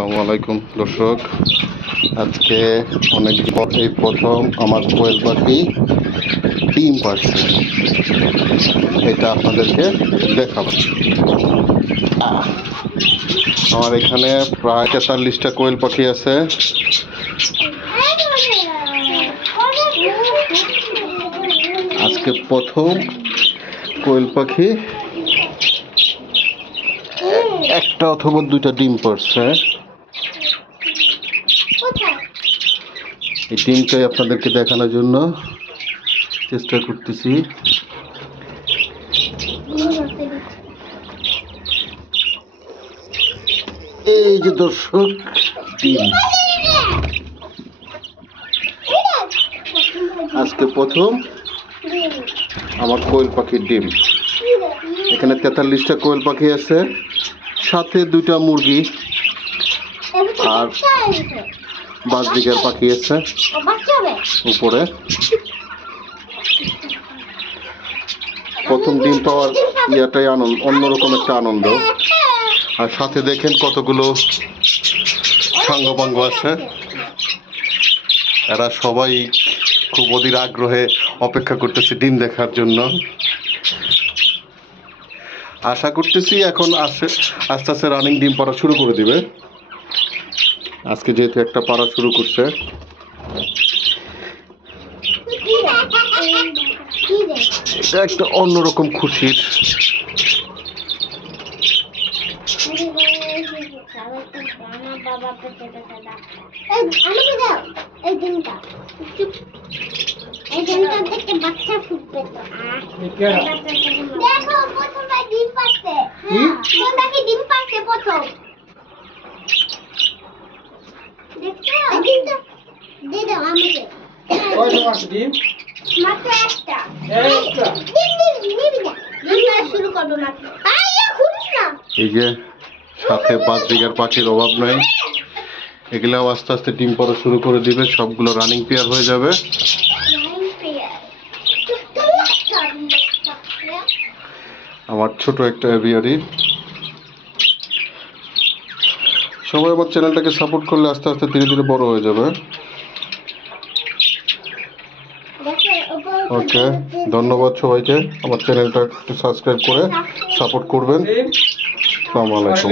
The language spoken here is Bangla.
আসসালামু আলাইকুম দর্শক, আজকে অনেক এই প্রথম আমার কোয়েল পাখি ডিম পারছে, এটা আপনাদেরকে দেখাবো। আমার এখানে প্রায় 43টা কোয়েল পাখি আছে। আজকে প্রথম কোয়েল পাখি একটা অথবা দুইটা ডিম পারছে। এই ডিমটাই আপনাদেরকে দেখানোর জন্য চেষ্টা করতেছি। এই যে দর্শক, ডিম আজকে প্রথম আমার কোয়েল পাখির ডিম। এখানে 43টা কোয়েল পাখি আছে, সাথে দুইটা মুরগি আর বাজরিকার পাখি আছে উপরে। প্রথম ডিম পাওয়ার ইয়াটাই আনন্দ, অন্যরকম একটা আনন্দ। আর সাথে দেখেন কতগুলো সাঙ্গপাঙ্গ আছে। এরা সবাই খুব অধীর আগ্রহে অপেক্ষা করতেছে ডিম দেখার জন্য। আশা করতেছি এখন আস্তে আস্তে রানিং ডিম পাড়া শুরু করে দিবে। আজকে যেহেতু একটা পাড়া শুরু করছে, এটা একটা অন্যরকম খুশির। এই যে সাথে বাজরিকার পাখির অভাব নাই, এগুলাও আস্তে আস্তে ডিম পাড়া শুরু করে দিবে। সবগুলো রানিং পেয়ার হয়ে যাবে। আমার ছোট একটা এভিয়ারি। সবাই আমার চ্যানেলটাকে সাপোর্ট করলে আস্তে আস্তে ধীরে ধীরে বড় হয়ে যাবে। ওকে, ধন্যবাদ সবাইকে। আমার চ্যানেলটা একটু সাবস্ক্রাইব করে সাপোর্ট করবেন। আসসালামু আলাইকুম।